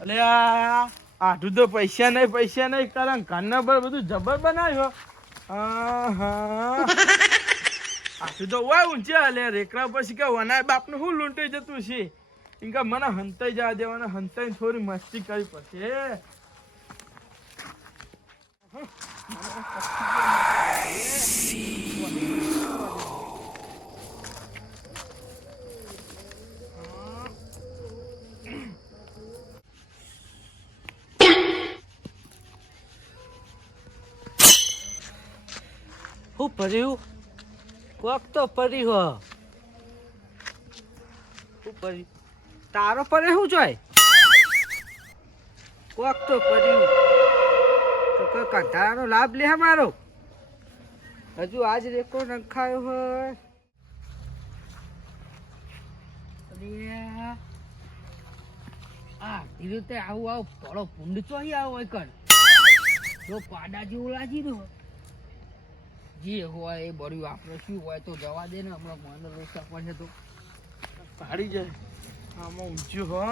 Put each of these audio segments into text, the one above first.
અલે આઠું તો પૈસા નહીં કારણ ઘરના પર બધું જબર બનાવ્યો. આઠું તો હોય ઊંચે અલે રેકડા પર શીખે વનાય બાપનું શું લૂંટાઈ જતું છે. એમ કે મને હંતાઈ જવા દેવાના, હંતાઈ થોડી મસ્તી કરી પડશે. શું પડ્યું? કોક તો પડ્યું. શું પડ્યું? તારો પડે શું જોય? કોક તો પડ્યું. તો કોઈ કંટાળાનો લાભ લે મારો. હજુ આજ રેકો નખાયો હોય. ધીરે તે આવું પડો પુંડ ચોહી આવો હોય કણ જો પાડા જેવું લાગી રહ્યો જે હોય એ બળ્યું આપણે શું હોય તો જવા દે ને. હમણાં મને રોસા પડે તો પાડી જાય આમાં ઊંચું હો.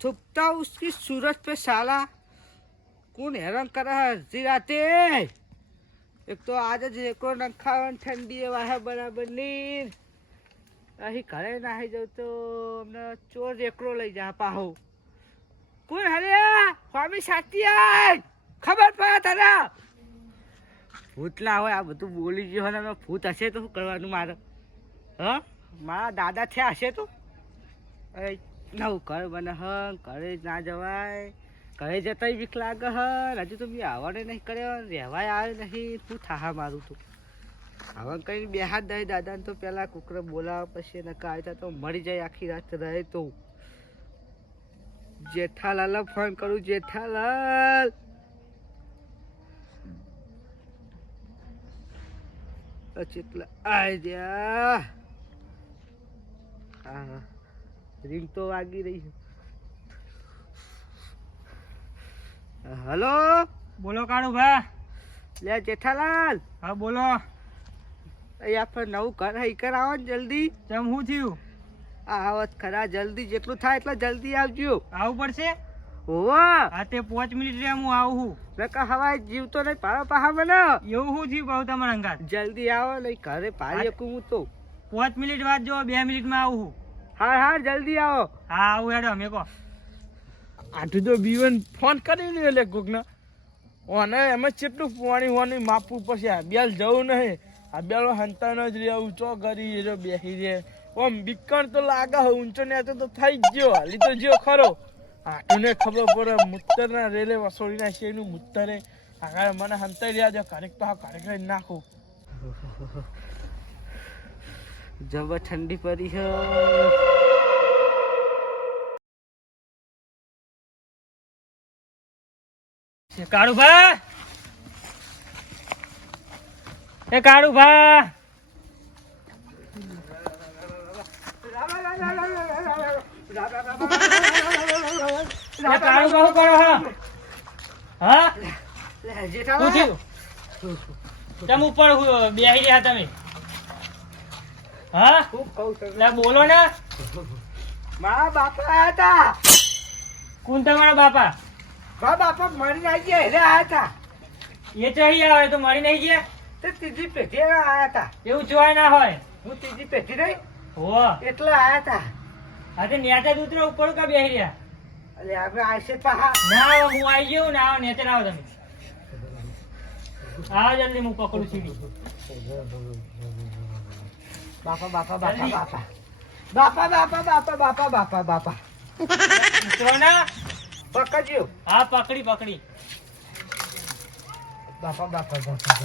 थुकता उसकी सूरत पे साला कौन हैरान करा है हर राते. एक तो आज जेको नखा ठंडी हवा है बराबर ની અહીં ઘરે નાહી જાઉં તો અમને ચોર રેકડો લઈ જા પાહો. કોણ હરે સ્વામી સાતિયા ખબર પડે તારા? ભૂતલા હોય આ બધું બોલી ગયો ને ભૂત હશે તો શું કરવાનું મારે? હા મારા દાદા થયા હશે તો નવું ઘર બને હ ઘરે જ ના જવાય. ઘરે જતા બીક લાગે હ. હજુ તો મેં આવડે નહીં કર્યો રહેવાય આવે નહીં. શું થાહા મારું તું હવે કઈ બે હાથ દઈ દાદાને તો પેલા કુકરે બોલાવા પછી નકા આવતા તો મરી જાય આખી રાત રહે તો. જેઠાલાલ ફોન કરું. જેઠાલાલ ચેટલા આઈ ગયા. હા રીંગ તો વાગી રહી છે. હલો બોલો કાળુભા. લે જેઠાલાલ. હા બોલો. અહીંયા પર નવું ઘર હઈ કર આવો ને જલ્દી. ચમ શું થયું? આવત ખરા જલ્દી જેટલું થાય એટલા જલ્દી આવજો. આવું પડશે? હોવા હા તે 5 મિનિટ રે હું આવું છું. નકા હવાય જીવતો નહીં પાડો પાહા મને. એવું શું થયું કહું તમારા અંગાત? જલ્દી આવો નહીં ઘરે પાડી શકું હું તો. 5 મિનિટ વાત જો 2 મિનિટમાં આવું છું. હા જલ્દી આવો. હા આવું હેડો અમે કહો. આઠું તો બીવન ફોન કરી લ્યો લે કોકને. ઓને એમ કેટલું પાણી હોવાની માપવું પછી આ બેલ જવું નહીં. આ બેલો હંતાનો જ રે ઊંચો કરી રહ્યો બેસી રે. ઓમ બીકણ તો લાગે હવે ઊંચો ને તો થઈ ગયો હાલી તો જ્યો ખરો. આઠુંને ખબર પડે મૂતરના રેલે વસોડી નાખીએ એનું મૂતરે આગળ મને હંતાઈ રહ્યા જો કારેક તો કારેક નાખું. જબર ઠંડી પડી છે. કાળુભા એ કાળુભા. કાળુભા શું કરો હા? શું થયું? તમે ઉપર બેસી રહ્યા તમે? હા બોલો ને. મારા બાપા આયા હતા. કોણ તમારા બાપા? મારા બાપા મરી ના ગયા એટલે આયા હતા. એ ચહી આવે તો મરી નહીં ગયા? તે ત્રીજી પેઢી આયા હતા. એવું જોવાય ના હોય. હું ત્રીજી પેઢી નહીં હો એટલે આયા હતા. હા તે નેતા ઉતરો ઉપર કા બેસી રહ્યા? એટલે આપણે આશે પહા ના આવો હું આવી ગયો ને આવો નેચર આવો તમે. આવો જલ્દી હું પકડું સીડી. બાપા બાપા બાપા બાપા બાપા બાપા બાપા બાપા બાપા બાપા ઉતરો ના. પકડજો. હા પકડી. બાપા બાપા બાપા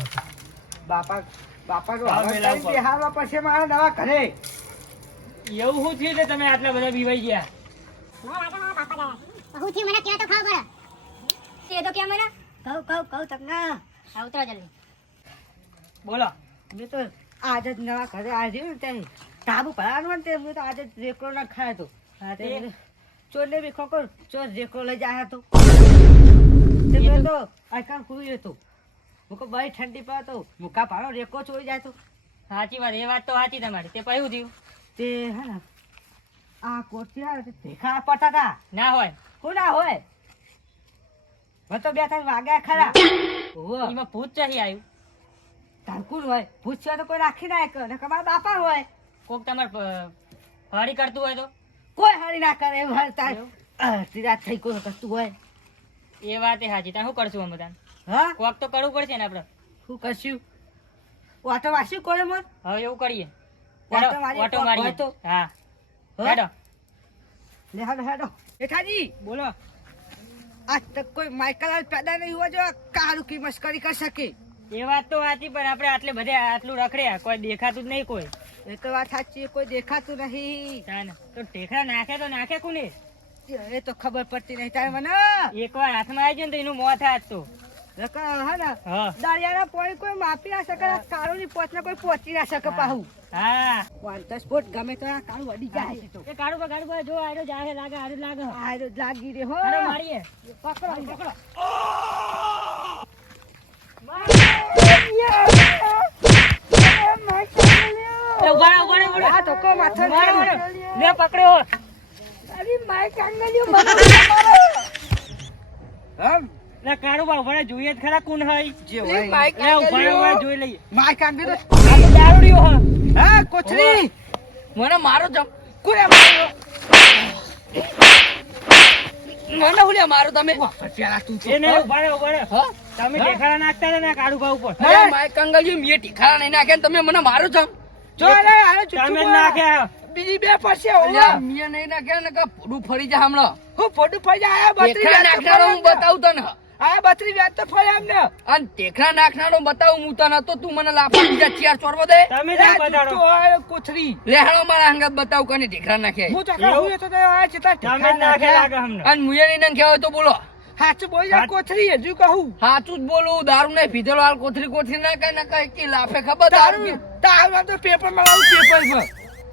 બાપા બાપા તો હા, મેલા ઉપર. બિહારમાં પછી મારા નવા ઘરે. એવું શું થયું કે તમે આટલા બધા બીવાઈ ગયા? હું થી મને ક્યાં તો ખાવ પડે તે તો ક્યાં મને કહું તમને આ ઉતરો જલ્દી. બોલો. મેં તો આજ જ નવા ઘરે આવ્યો ને ત્યાં ધાબુ ભરાવાનું ને તે મેં તો આજે જ રેકડો ના ખાયો હતો. હા તે ચોરને બી ખોખો ચોર રેકડો લઈ જાય હતો. તે મેં તો આખા કુઈ હતો. મુકો બાઈ ઠંડી પડે તો મુકા ભાડો રેકો ચોરી જાય તો. સાચી વાત. એ વાત તો સાચી તમારી. તે પછી થયું? તે હે ને આ કોટિયા દેખા પડતા હતા ના હોય કોણ ના હોય મેં તો બે ત્રણ વાગ્યા ખરા ઓહો એમાં ભૂત ચાહી આવ્યું તારકુર હોય પૂછ્યો તો કોઈ રાખી ના કે તમારા બાપા હોય કોક તમારે ફાડી કરતું હોય તો કોઈ હરી ના કરે એવું હર તાર સીધા થઈ કોઈ કરતું હોય એ વાત એ સાચી. તમે શું કરશું અમે તાન? હા કોક તો કરવું પડશે ને આપણે. શું કરશું વાટો વાસ્યું કોને મત હવે એવું કરીએ. વાટો હેડો, મારીએ, વાટો કોક મારીએ. હોય તો. હા હા? હેડો. લે હેડો હેડો જેઠાજી બોલો. આજ તક કોઈ માઇકલ પેદા નહીં હોય જો કાળું કી મસ્કરી કરી શકે એ વાત તો સાચી, પણ આપણે આટલે બધે આટલું રખડ્યા, કોઈ દેખાતું જ નહીં કોઈ. એ તો વાત સાચી કોઈ દેખાતું નહીં તાન તો ટેકરા નાખે તો નાખે કોને? એ તો ખબર પડતી નહીં તારે મને એકવાર હાથમાં આવી જાય ને તો એનું મોત થાય આજ તો. રકા હે ને હા દાળિયાના પોણી કોઈ માપી ના શકે કાળુની પોચને કોઈ પહોંચી ના શકે પાહુ હા વાંધો સ્પોટ ગમે તો આ કાળું વડી જાય છે તો એ કાળું જો આડો જાહે લાગે આડો લાગે. આ તો લાગી રે હો હેડો મારીએ. પકડો પકડો એ ઉભા રહો, ઉભા રહો, ઉભા રહો. આ ધોકો માથે ઉભા રહો, ઉભા રહો. લે પકડ્યો. હમ લે કાળુબા ઉભા રહો, જોઈએ જ ખરા કોણ હોય. જે લે ઉભા રહો, ઉભા રહો, જોઈ લઈએ. માય કાંગી તો આ તો દારૂડિયો હે. હા કોચરી મને મારો જમ કોઈ મારો મને હુલ્યા મારો તમે. પેલા તું એ ને ઉભા રહો, ઉભા રહો. તમે ઢેખાડા નાખતા હતા ને કાળુબા ઉપર. માય કાંગલી મે ટીખાડા નહીં નાખે તમે મને મારો છો જો રે આને તમે જ નાખ્યા. બીજી બે પાસે મે નહીં નાખે ને કે ફોડું ફરી જા હમણાં હું ફોડું ફરી જા આ બત્રી નાખનારો હું બતાવું તને આ બત્રી વ્યાજ તો ફરી આમને અને ટેકરા નાખનારો બતાવું હું તને તો તું મને લાફા બીજા ચાર ચોરવો દે તમે જ બતાડો. કોથરી લેહાણો મારા હંગાત બતાવ કોને ટેકરા નાખે હું તો કહું તો આ ચેતા તમે જ નાખ્યા લાગે અમને. અને મુયે નહીં નાખ્યા હોય તો બોલો સાચું બોલ જા કોથરી હજુ કહું સાચું જ બોલું દારૂ ને પીધેલો હાલ કોથરી ના કઈ કે લાફે ખબર દારૂ તો પેપર માં આવું પેપર માં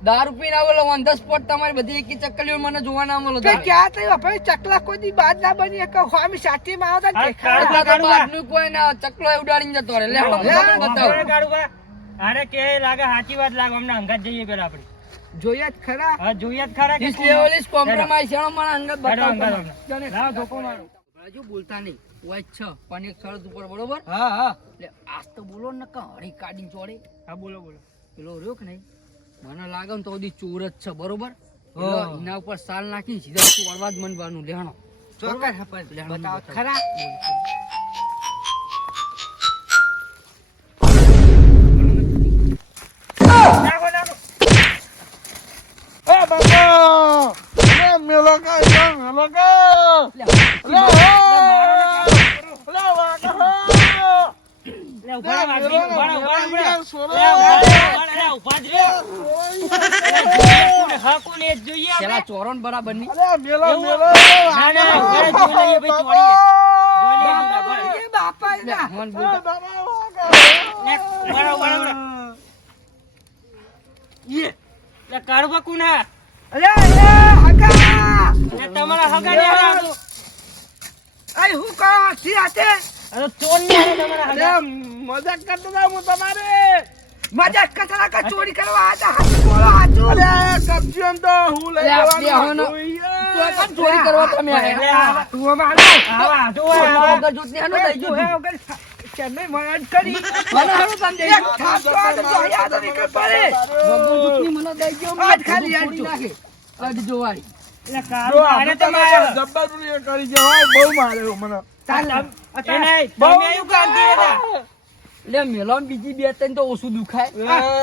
દારૂ પીને આવેલો ઓન ધ સ્પોટ તમારી બધી એકી ચક્કલીઓ મને જોવા ના મળો કે ક્યાં થયું ભાઈ ચકલા કોઈ દી બાદ ના બની કે ખામી સાટી માં આવતા આ દેખાડતા તો કાળુબા. બાદનું કોઈ ના ચકલો ઉડાડીને જતો રહે લે મને બતાવો બરાબર કાળુબા. આને કે લાગે સાચી વાત લાગે, અમને અંગાત જઈએ પેલા આપણે. જોઈએ જ ખરા હા જોઈએ જ ખરા કે this level is compromise છે મારા અંગત હેડો, બતાવો અંગાત તમે. અમને. લાવો ધોકો મારો. હજુ બોલતા નહીં હોય છ પણ એક શરત ઉપર બરોબર હા હા એટલે આજ તો બોલો ને કે હળી કાઢીને ચોડે હા બોલો બોલો. પેલો રહ્યો કે નહીં મને લાગે ને તો બધી ચોર જ છે બરોબર એટલે એના ઉપર સાલ નાખી સીધા ચોરવા જ મનવાનું લેવાનો ચોક્કસ બતાવો ખરા નાખો નાખો. એ બાપા એ મેલો કા મેલો કા લે લે ઉભા રહો, મેલો ઉભા રહો, ઉભા રહો, ઉભા રહો. સોરો લે ઉભા રહો, લે ઉભા જ રહો. જોઈએ કોને, હા કોને એ જ જોઈએ આપણે. પેલા ચોરોન બરાબર ની અરે મેલો એવું? મેલો ના, ના, ઉભા રહો, જોઈ લઈએ ભાઈ, ચોરીએ. જોઈ લઈએ, ઉભા રહો. એ બાપા મન બોલતો લે, ઉભા રહો, ઉભા રહો, ઉભા રહો. લે કાળુબા કોના? અરે હગા લે તમારા હગા ને હારા હતો. આય હું કા સી આતે આ તો ચોર ને હારા તમારા હગા. મજાક કરતો હતા હું તમારે મજાક કરતા કા ચોરી કરવા આતા હાથ બોલો હાચું અરે કબજન તો હું લઈ જવાનો છું. ચોરી કરવા તમે લે, આવા. તું મારો આવા, જો આવા. વગર જૂઠની આનો દઈ જો ચેન્નઈ મરદ કરી મને હારું તમ દઈ જો થાપ તો આ તો યાદ નીકળ પડે વગર જૂઠની મને દઈ જો આજ ખાલી યાદ નાખે અડ જોવાળી લે જો કાળુબા, આપણે આને તો તમારે. જબરદસ્તી કરી છે હોય બહુ માર્યો મને ચાલ એ નહીં, તમે આયું કાંતિ હતા. લે મેલોન બીજી બે ત્રણ તો ઓછું દુખાય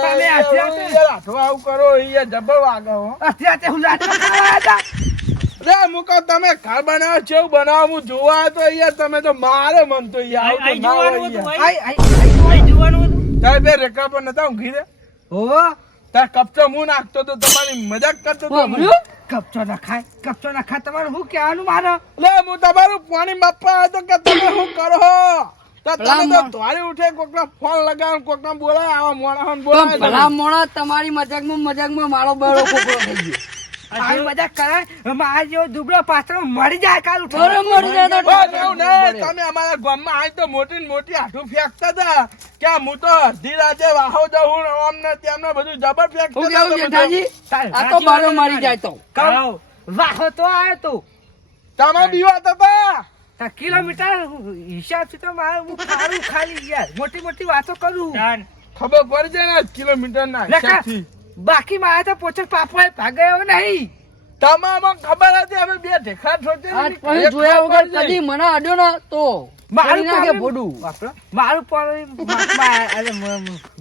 તમે આવું કરો એ જબર વાગે હો અત્યારે હું લાટ ખાવા હતા રે મુકો તમે ઘર બનાવો કેવું બનાવો હું જોવા તો યાર તમે તો મારે મન તો યાર આઈ આવું તો ના જોવાનું હોય હતું, યાર. આઈ. આઈ જોવાનું હતું. તારે બે રેખા પર નતા ઊંઘી રે હો તાર કપચો હું નાખતો તો તમારી મજાક કરતો તો હું. કપચો ના ખાય તમારે શું કહેવાનું મારો લે હું તમારું પાણી માપવા આવ્યો તો કે તમે શું કરો તો તમે તો ધોરી ઉઠે કોકના ફોન લગાવ કોકના બોલાય આવા મોણા બોલાય ભલા મોણા તમારી મજાકમાં મારો બળો કોકરો થઈ ગયો આ મજાક કરાય મારા જેવો દુબળો પાછળ મરી જાય કાલ ઉઠો મરી જાય બસ એવું નહીં. તમે અમારા ગામમાં આજ તો મોટી ને મોટી હાથું ફેંકતા હતા ક્યાં હું તો અડધી રાતે વાહો જાઉં ને આમને તેમને બધું જબર ફેંક હું કેવું જેઠાજી તારે આ તો બારો મારી જાય તો કહું વાહો તો આવ્યો તો તમે બીવા હતા તા કિલોમીટર હિસાબથી તો મારે હું ખારું ખાલી યાર મોટી મોટી વાતો કરું તાન. ખબર પડી જાય ને કિલોમીટર ના લખા. હિસાબથી. બાકી મારે તો પોચર પાપડ ભાગાયો નહીં તમામ ખબર હતી અમે બે ઢેખા ઠોચે આજ પછી જોયા વગર કદી મને અડ્યો ને તો મારું મારી નાખે પાણી- ભોડું મારું પાણી માપવા- અરે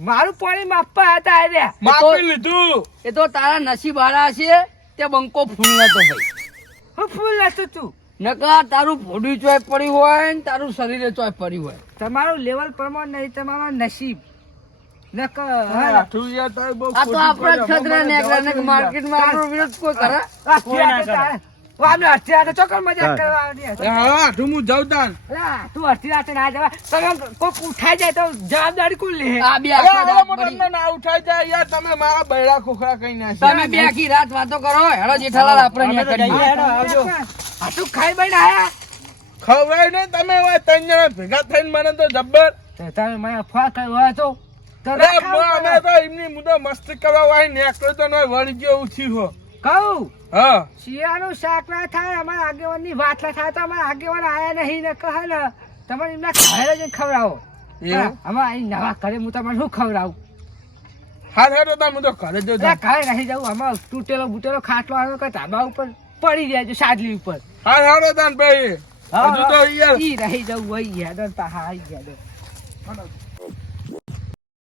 મારું પાણી માપવા હતા આર્યા માપી લીધું એ તો તારા નસીબ હારા છે તે બંકો ફૂલ નતો ભાઈ હું ફૂલ હતું તું નકા તારું ભોડું ચોય પડી હોય ને તારું શરીરે ચોય પડી હોય તમારું લેવલ પ્રમાણ નહીં તમારો નસીબ નક આઠું યાર તારે બહુ આ તો ખોટું આપણા પડે. છત્રા નીકળે ને માર્કેટમાં આપણો વિરોધ કોઈ કરે કોઈ ના કરે. ચોકર મજાક કરવા આવડી હતી. એ હવે આઠું હું જાઉં તાન. અલા, તું અડધી રાતે ના જવા તમે કોક ઉઠાઈ જાય તો જવાબદારી કોણ લે આ બે અરે આખા હવે રાત મોટા પડી. અમને ના ઉઠાઈ જાય યાર તમે મારા બૈરા ખોખરા કઈ નાખ્યા. તમે બે આખી રાત વાતો કરો હેડો જેઠાલાલ આપણે અમે તો ન્યા જઈએ, કરીએ. હેડો, આવજો. આ તું ખાઈ બઈને આયા ખવડાય ને તમે હવે ત્રણ જણા ભેગા થઈને મને તો જબ્બર તો તમે મને ફા કર્યો હોય તો અરે અમે તો એમની મુદ્દો મસ્તી કરવા વાળી નેકળ્યો તો નોય વળી ગયો ઉઠી હો કહું હા શિયાળાનું શાક ના થાય અમારા આગેવાનની વાત ના થાય તો અમારા આગેવાન આયા નહીં ને કહે ને તમારે એમના ઘરે જઈને ખવડાવો એવું? અમારા અહીં નવા ઘરે હું તમને શું ખવડાવું હાર હેડો તમે તો ઘરે જો એટલે ઘરે નહીં જવું આમાં તૂટેલો બૂટેલો ખાટલો આવ્યો કે ધાબા ઉપર પડી જાય છે સાદલી ઉપર હાર હેડો તાન ભાઈ હજુ તો યાર ઈ રહી જવું હોય યાદ પાહા આવી ગયા